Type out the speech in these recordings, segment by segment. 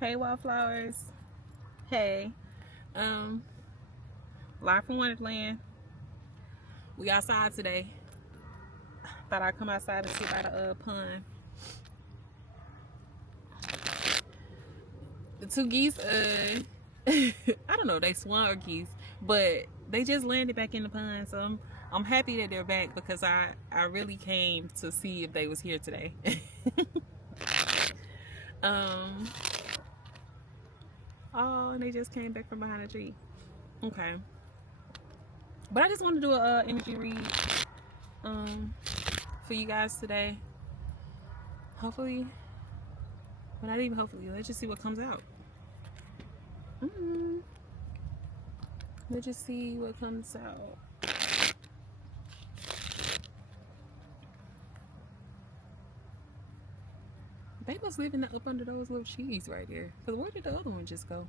Hey, Wildflowers. Hey. Um, Live from Wonderland. We outside today. Thought I'd come outside and sit by the pond. The two geese, I don't know, they swan or geese, but they just landed back in the pond. So I'm happy that they're back because I really came to see if they was here today. um. Oh, and they just came back from behind a tree. Okay. But I just want to do a energy read for you guys today. Hopefully, well, not even hopefully. Let's just see what comes out. Let's just see what comes out. They must live up under those little trees right there. Cause where did the other one just go?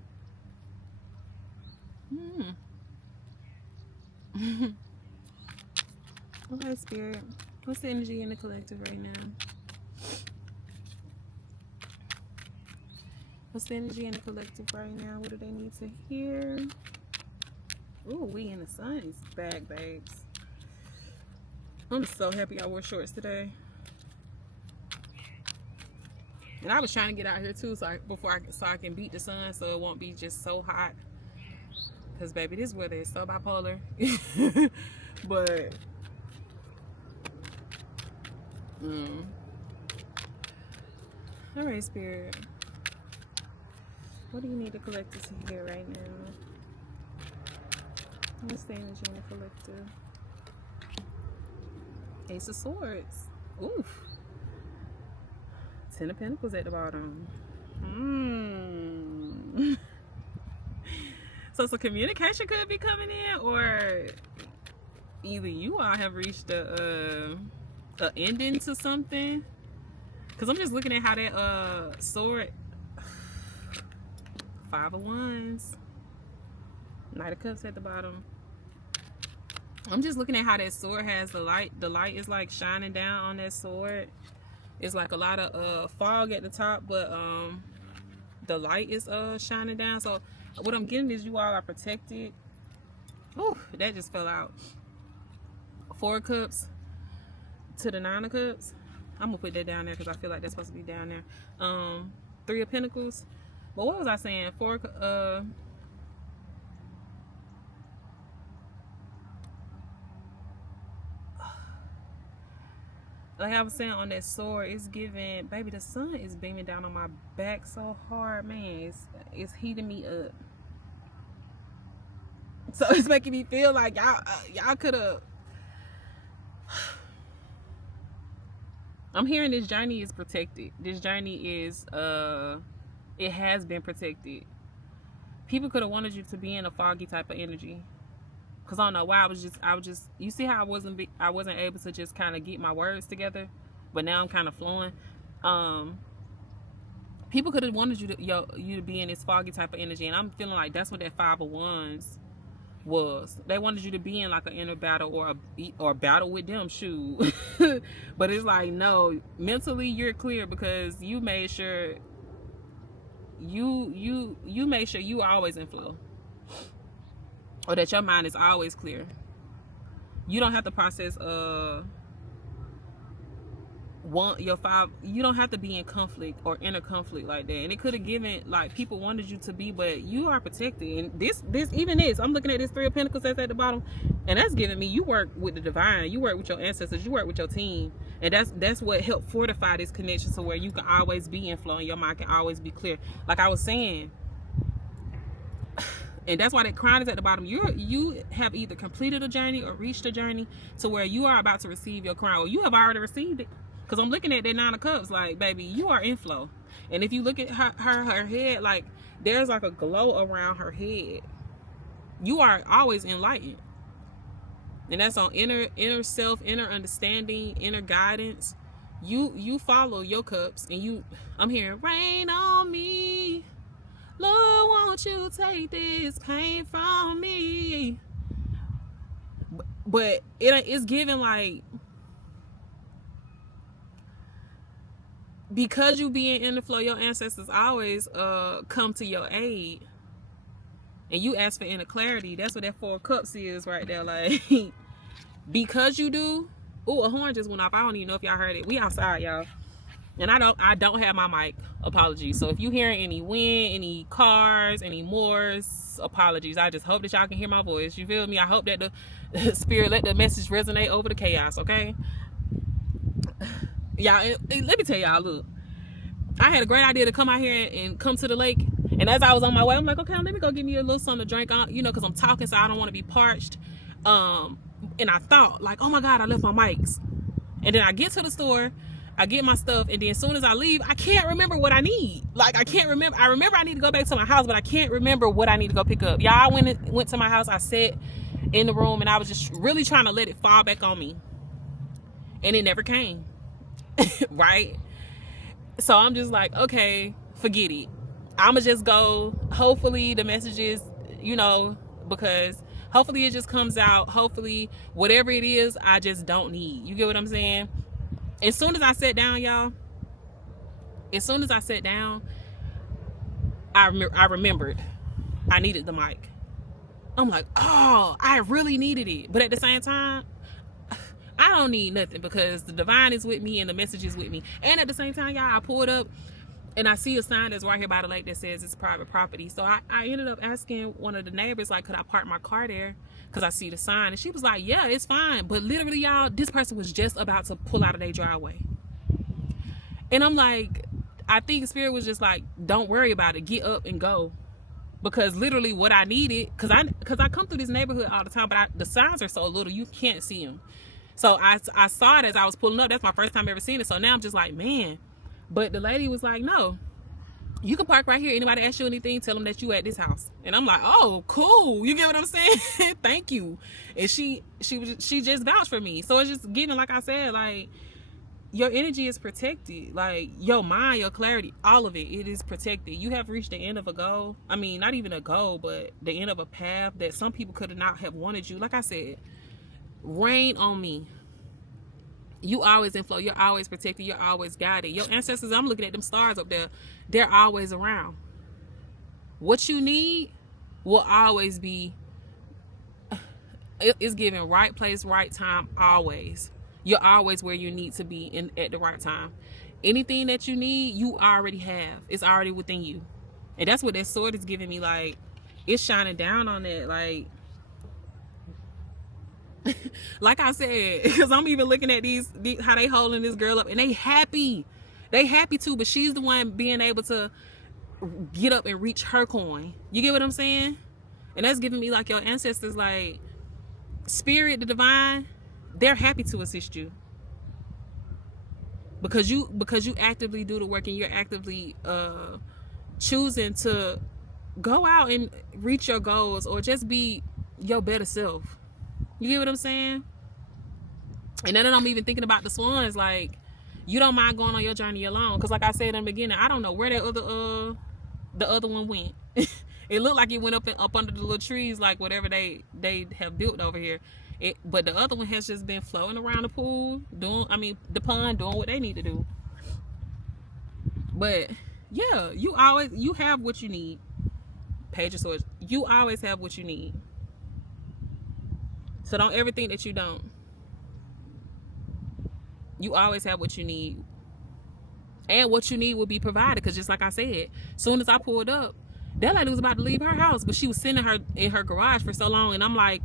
Okay, Spirit. What's the energy in the collective right now? What's the energy in the collective right now? What do they need to hear? Ooh, we in the sun is back, babes. I'm so happy I wore shorts today. And I was trying to get out here too, so I can beat the sun, so it won't be just so hot. Cause baby, this weather is so bipolar. But all right, Spirit. What do you need the collective to hear right now? What's the energy in the collective? Ace of Swords. Oof. 10 of Pentacles at the bottom. So some communication could be coming in, or either you all have reached a ending to something. Cause I'm just looking at how that sword, 5 of Wands, Knight of Cups at the bottom. I'm just looking at how that sword has the light. The light is like shining down on that sword. It's like a lot of fog at the top, but the light is shining down. So what I'm getting is you all are protected. Oh, that just fell out. 4 of Cups to the 9 of Cups. I'm gonna put that down there because I feel like that's supposed to be down there. 3 of Pentacles. But what was I saying? 4 like I was saying on that sword, it's giving, baby, the sun is beaming down on my back so hard, man. It's heating me up. So it's making me feel like y'all could have. I'm hearing this journey is protected. This journey is it has been protected. People could have wanted you to be in a foggy type of energy. Cause I don't know why I was just you see how I wasn't able to just kind of get my words together, but now I'm kind of flowing. People could have wanted you to be in this foggy type of energy, and I'm feeling like that's what that 5 of Wands was. They wanted you to be in like an inner battle or battle with them, shoot. But it's like, no, mentally you're clear because you made sure you made sure you are always in flow. Or that your mind is always clear. You don't have to process you don't have to be in conflict or inner conflict like that. And it could have given, like, people wanted you to be, but you are protected. And this I'm looking at this 3 of Pentacles that's at the bottom, and that's giving me, you work with the divine, you work with your ancestors, you work with your team, and that's what helped fortify this connection to where you can always be in flow and your mind can always be clear. Like I was saying, and that's why that crown is at the bottom. You have either completed a journey or reached a journey to where you are about to receive your crown, or you have already received it. Because I'm looking at that 9 of Cups, like, baby, you are in flow. And if you look at her head, like, there's like a glow around her head. You are always enlightened. And that's on inner self, inner understanding, inner guidance. You follow your cups, and I'm hearing, rain on me. Lord, won't you take this pain from me? But it's giving like, because you being in the flow, your ancestors always come to your aid. And you ask for inner clarity. That's what that 4 of Cups is right there. Like, because you do. Ooh, a horn just went off. I don't even know if y'all heard it. We outside, y'all. And I don't have my mic. Apologies. So if you hearing any wind, any cars, any Moors, apologies. I just hope that y'all can hear my voice. You feel me? I hope that the spirit let the message resonate over the chaos, okay? Y'all, let me tell y'all, look. I had a great idea to come out here and come to the lake. And as I was on my way, I'm like, okay, let me go get me a little something to drink on, you know, because I'm talking, so I don't want to be parched. And I thought, like, oh my God, I left my mics. And then I get to the store, I get my stuff, and then as soon as I leave, I can't remember what I need. Like, I can't remember. I remember I need to go back to my house, but I can't remember what I need to go pick up. Y'all, I went to my house, I sat in the room, and I was just really trying to let it fall back on me. And it never came. Right? So I'm just like, okay, forget it. I'ma just go. Hopefully the messages, you know, because hopefully it just comes out. Hopefully whatever it is, I just don't need. You get what I'm saying? As soon as I sat down, y'all, I remembered I needed the mic. I'm like, oh, I really needed it. But at the same time, I don't need nothing because the divine is with me and the message is with me. And at the same time, y'all, I pulled up and I see a sign that's right here by the lake that says it's private property. So I ended up asking one of the neighbors, like, could I park my car there? Because I see the sign. And she was like, yeah, it's fine. But literally, y'all, this person was just about to pull out of their driveway. And I'm like, I think Spirit was just like, don't worry about it. Get up and go. Because literally what I needed, because I come through this neighborhood all the time, but the signs are so little, you can't see them. So I saw it as I was pulling up. That's my first time ever seeing it. So now I'm just like, man. But the lady was like, no, you can park right here. Anybody ask you anything, tell them that you at this house. And I'm like, oh, cool. You get what I'm saying? Thank you. And she just vouched for me. So it's just getting, like I said, like, your energy is protected. Like, your mind, your clarity, all of it is protected. You have reached the end of a goal. I mean, not even a goal, but the end of a path that some people could not have wanted you. Like I said, rain on me. You always in flow. You're always protected. You're always guided. Your ancestors, I'm looking at them stars up there. They're always around. What you need will always be, it's given right place, right time, always. You're always where you need to be at the right time. Anything that you need, you already have. It's already within you. And that's what that sword is giving me. Like, it's shining down on that. Like I said, because I'm even looking at these how they holding this girl up, and they happy too, but she's the one being able to get up and reach her coin. You get what I'm saying? And that's giving me, like, your ancestors, like, Spirit, the divine, they're happy to assist you because you actively do the work, and you're actively choosing to go out and reach your goals, or just be your better self. You get what I'm saying? And then I'm even thinking about the swans. Like, you don't mind going on your journey alone. Because like I said in the beginning, I don't know where that the other one went. It looked like it went up under the little trees, like whatever they have built over here. But the other one has just been floating around the pool, the pond, doing what they need to do. But yeah, you have what you need. Page of Swords. You always have what you need. So don't ever think that you don't. You always have what you need. And what you need will be provided. Because just like I said, soon as I pulled up, that lady was about to leave her house, but she was sitting in her garage for so long. And I'm like,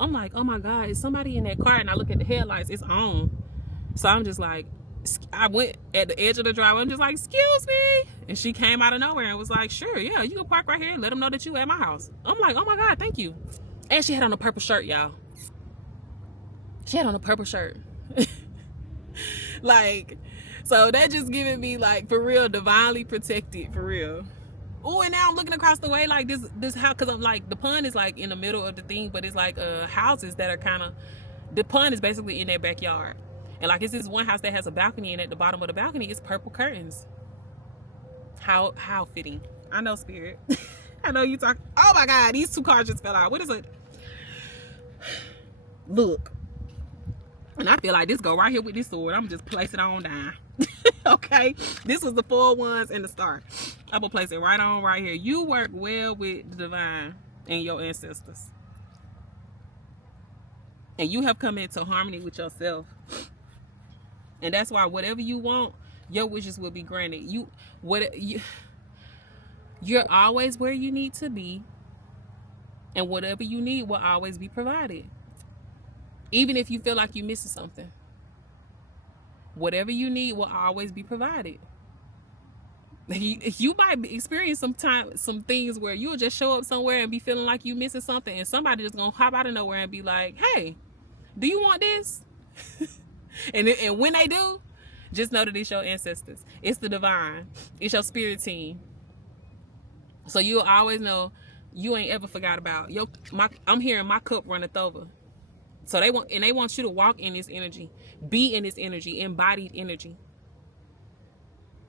oh my God, is somebody in that car? And I look at the headlights, it's on. So I'm just like, I went at the edge of the driveway. I'm just like, excuse me. And she came out of nowhere and was like, sure, yeah, you can park right here and let them know that you at my house. I'm like, oh my God, thank you. And she had on a purple shirt, y'all. She had on a purple shirt. Like, so that just giving me, like, for real, divinely protected, for real. Oh, and now I'm looking across the way, like, this house, because I'm like, the pond is like in the middle of the thing, but it's like houses that are kind of, the pond is basically in their backyard. And like, it's this one house that has a balcony, and at the bottom of the balcony is purple curtains. How fitting. I know, Spirit. I know you talk. Oh my God, these two cars just fell out. What is it? Look. And I feel like this go right here with this sword. I'm just place it on down. Okay, this was the 4 ones and the star. I'm gonna place it right here. You work well with the divine and your ancestors, and you have come into harmony with yourself. And that's why whatever you want, your wishes will be granted. You're always where you need to be, and whatever you need will always be provided. Even if you feel like you're missing something, whatever you need will always be provided. You might experience some things where you'll just show up somewhere and be feeling like you missing something, and somebody just gonna hop out of nowhere and be like, hey, do you want this? and when they do, just know that it's your ancestors. It's the divine. It's your spirit team. So you'll always know you ain't ever forgot about I'm hearing my cup runneth over. So they want you to walk in this energy, be in this energy, embodied energy.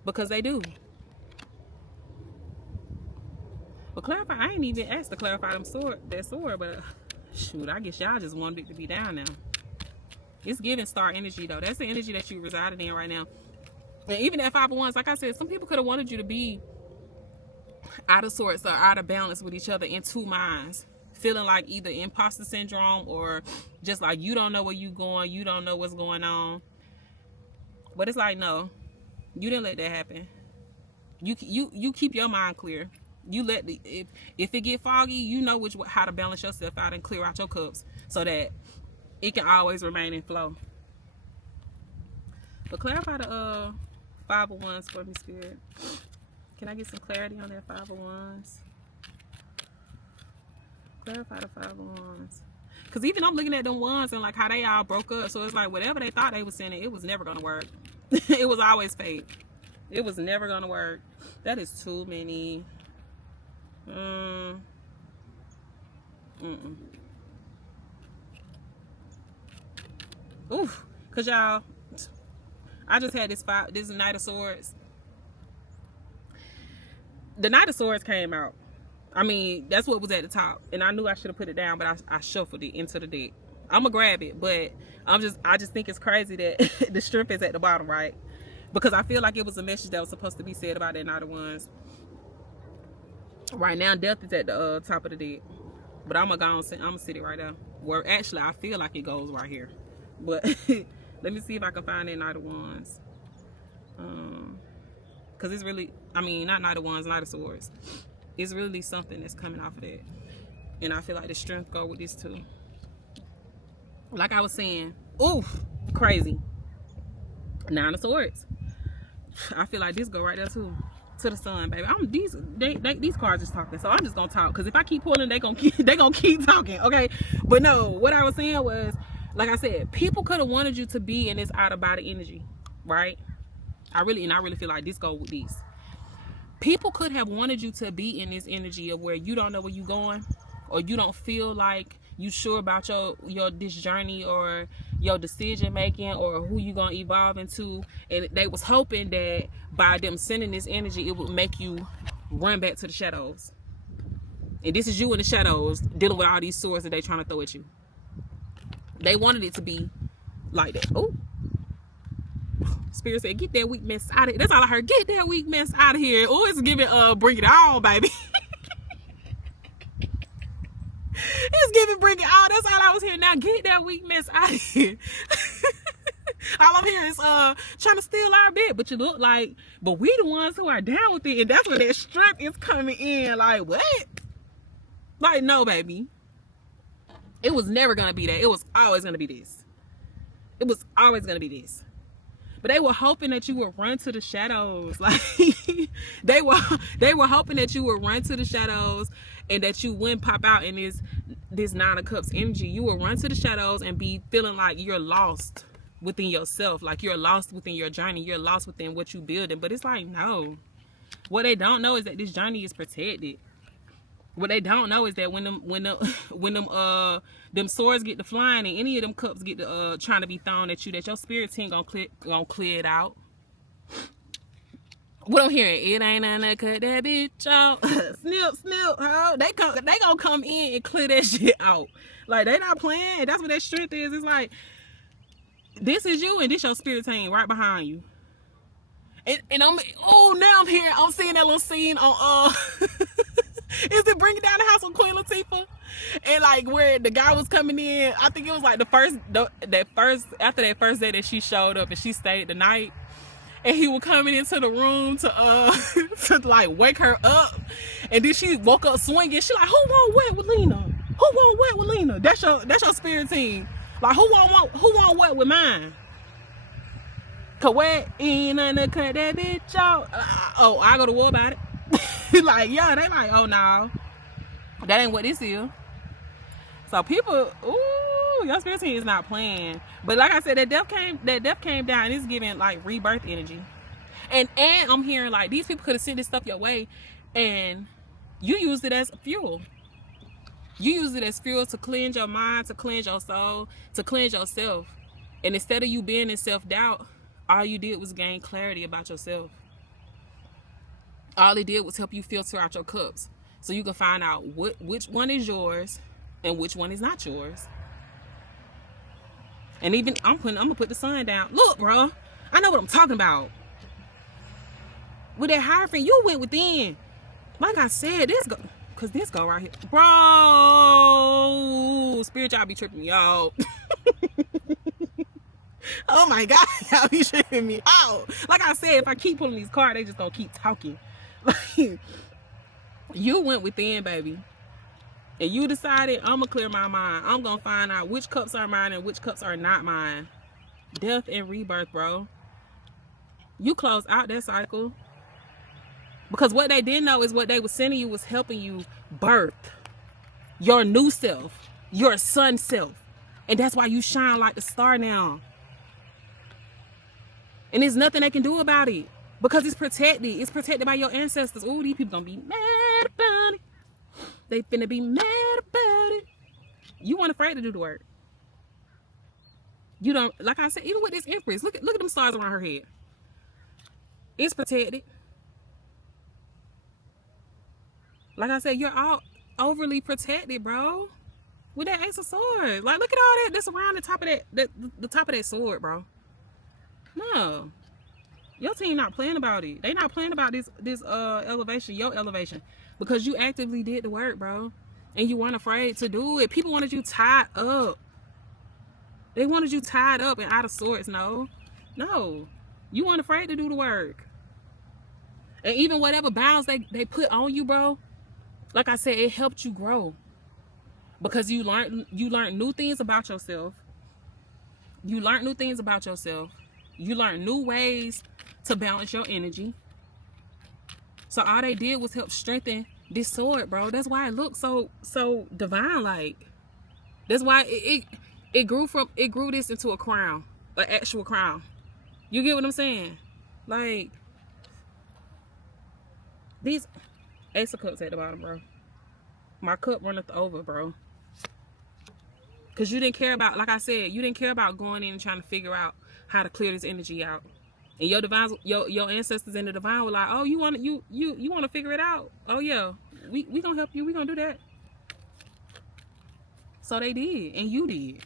Because they do. But clarify, I ain't even asked to clarify that sword, but shoot, I guess y'all just wanted it to be down now. It's giving star energy though. That's the energy that you resided in right now. And even at 5 of Wands, like I said, some people could have wanted you to be out of sorts or out of balance with each other in 2 minds, feeling like either imposter syndrome or just like you don't know where you going, you don't know what's going on. But it's like, no, you didn't let that happen. You keep your mind clear. You let if it get foggy, you know how to balance yourself out and clear out your cups so that it can always remain in flow. But clarify the 5 of Wands for me, Spirit. Can I get some clarity on that 5 of Wands? Clarify the 5 of Wands. Because even I'm looking at them wands and like how they all broke up. So it's like whatever they thought they was sending, it was never going to work. It was always fake. It was never going to work. That is too many. Oof. Because y'all, I just had this Knight of Swords. The Knight of Swords came out. I mean, that's what was at the top. And I knew I should have put it down, but I shuffled it into the deck. I'm going to grab it, but I just think it's crazy that the strength is at the bottom, right? Because I feel like it was a message that was supposed to be said about that Knight of Wands. Right now, death is at the top of the deck. But I'm going to sit it right there. Where actually, I feel like it goes right here. But let me see if I can find that Knight of Wands. Because it's really, I mean, not Knight of Wands, Knight of Swords. It's really something that's coming off of that. And I feel like the strength go with this too. Like I was saying, oof, crazy. 9 of Swords. I feel like this go right there too. To the sun, baby. These cards just talking, so I'm just gonna talk. Because if I keep pulling, they gonna keep talking. Okay, but no, what I was saying was, like I said, people could have wanted you to be in this out of body energy, right? I really feel like this go with these. People could have wanted you to be in this energy of where you don't know where you're going, or you don't feel like you sure about this journey or your decision making or who you gonna evolve into. And they was hoping that by them sending this energy, it would make you run back to the shadows. And this is you in the shadows dealing with all these swords that they trying to throw at you. They wanted it to be like that. Oh, Spirit said, get that weak mess out of here. That's all I heard. Get that weak mess out of here. Oh, it's giving bring it on, baby. It's giving bring it on. That's all I was hearing. Now get that weak mess out of here. All I'm hearing is trying to steal our bed. But you look like, but we the ones who are down with it. And that's where that strength is coming in. Like, what? Like, no, baby. It was never gonna be that. It was always gonna be this. It was always gonna be this. But they were hoping that you would run to the shadows. Like they were hoping that you would run to the shadows and that you wouldn't pop out in this 9 of Cups energy. You would run to the shadows and be feeling like you're lost within yourself, like you're lost within your journey, you're lost within what you're building. But it's like, no. What they don't know is that this journey is protected. What they don't know is that when them swords get to flying and any of them cups get to trying to be thrown at you, that your spirit team gonna clear it out. What I'm hearing, it ain't nothing to cut that bitch out. Snip, snip, ho. They gonna come in and clear that shit out. Like, they not playing. That's what that strength is. It's like, this is you and this your spirit team right behind you. And now I'm seeing that little scene on is it Bring It Down the House with Queen Latifah? And like where the guy was coming in, I think it was like after that first day that she showed up and she stayed the night, and he was coming into the room to to like wake her up, and then she woke up swinging. She like, who want wet with Lena? Who want wet with Lena? That's your spirit team. Like who want wet with mine? Cause wet in and cut that bitch out. Oh, I go to war about it. Like yeah, they like, oh no, that ain't what this is. So people, ooh, your spirit team is not playing. But like I said, that death came down. And it's giving like rebirth energy. And I'm hearing like these people could have sent this stuff your way, and you used it as fuel. You use it as fuel to cleanse your mind, to cleanse your soul, to cleanse yourself. And instead of you being in self-doubt, all you did was gain clarity about yourself. All it did was help you filter out your cups, so you can find out which one is yours and which one is not yours. And even I'm gonna put the sun down. Look, bro, I know what I'm talking about. With that Hierophant, you went within. Like I said, this go right here, bro. Spirit, y'all be tripping me out. Oh my God, y'all be tripping me out. Like I said, if I keep pulling these cards, they just gonna keep talking. Like, you went within, baby. And you decided, I'm gonna clear my mind. I'm gonna find out which cups are mine and which cups are not mine. Death and rebirth, bro. You close out that cycle. Because what they didn't know is what they were sending you was helping you birth your new self, your sun self. And that's why you shine like the star now. And there's nothing they can do about it. Because it's protected. It's protected by your ancestors. Ooh, these people gonna be mad about it. They finna be mad about it. You weren't afraid to do the work. You don't, like I said, even with this Empress, look at them stars around her head. It's protected. Like I said, you're all overly protected, bro. With that Ace of Swords. Like, look at all that that's around the top of the top of that sword, bro. No. Your team not playing about it. They not playing about this elevation, your elevation. Because you actively did the work, bro. And you weren't afraid to do it. People wanted you tied up. They wanted you tied up and out of sorts. No. You weren't afraid to do the work. And even whatever bounds they put on you, bro, like I said, it helped you grow. Because you learned new things about yourself. You learned new things about yourself. You learned new ways to balance your energy. So all they did was help strengthen this sword, bro. That's why it looks so divine like. That's why it grew this into a crown, an actual crown. You get what I'm saying? Like, these Ace of Cups at the bottom, bro. My cup runneth over, bro. Because you didn't care about, like I said, you didn't care about going in and trying to figure out how to clear this energy out. And your divine, your ancestors in the divine were like, oh, you want to figure it out? Oh yeah, we gonna help you. We gonna do that. So they did, and you did.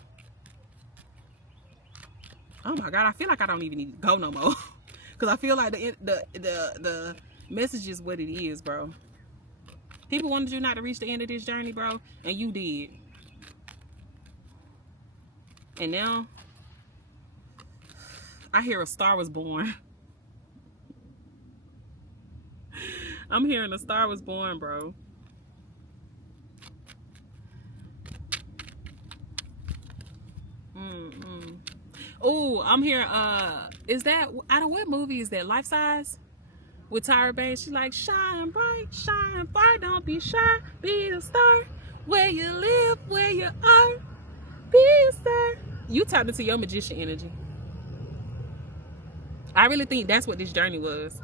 Oh my God, I feel like I don't even need to go no more, because I feel like the message is what it is, bro. People wanted you not to reach the end of this journey, bro, and you did. And now I hear a star was born. I'm hearing a star was born, bro. Oh, I'm hearing, is that, out of what movie is that? Life Size? With Tyra Banks. She's like, shine bright, shine bright, don't be shy, be a star. Where you live, where you are, be a star. You tapped into your magician energy. I really think that's what this journey was.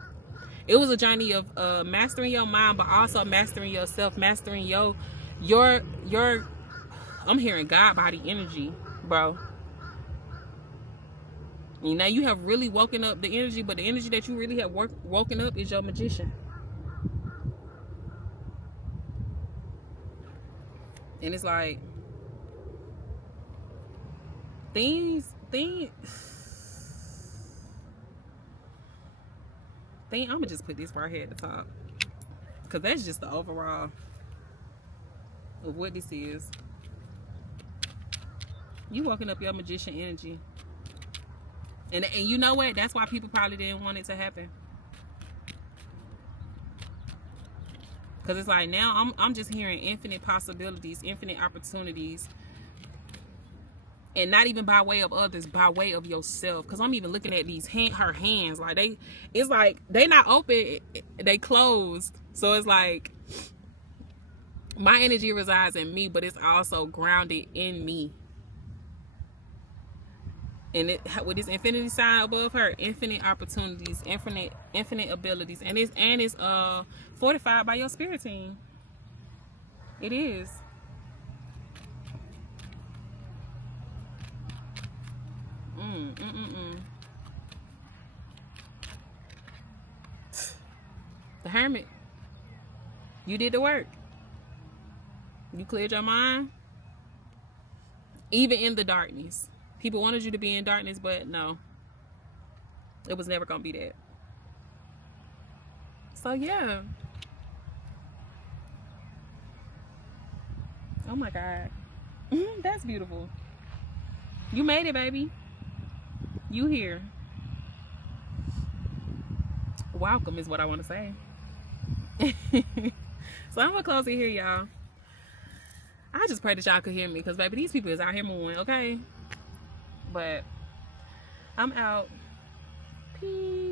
It was a journey of mastering your mind, but also mastering yourself, mastering your I'm hearing God body energy, bro. You know, you have really woken up the energy, but the energy that you really have woken up is your magician. And it's like things think I'm gonna just put this right here at the top, because that's just the overall of what this is. You walking up your magician energy. And you know what? That's why people probably didn't want it to happen. Because it's like now I'm just hearing infinite possibilities, infinite opportunities. And not even by way of others, by way of yourself. Because I'm even looking at these her hands. Like it's like they not open, they closed. So it's like my energy resides in me, but it's also grounded in me. And with this infinity sign above her, infinite opportunities, infinite abilities, and it's fortified by your spirit team. It is. The Hermit. You did the work. You cleared your mind. Even in the darkness. People wanted you to be in darkness, but no. It was never going to be that. So, yeah. Oh, my God. That's beautiful. You made it, baby. You here. Welcome is what I want to say. So, I'm going to close it here, y'all. I just pray that y'all could hear me, because, baby, these people is out here moving, okay? But I'm out. Peace.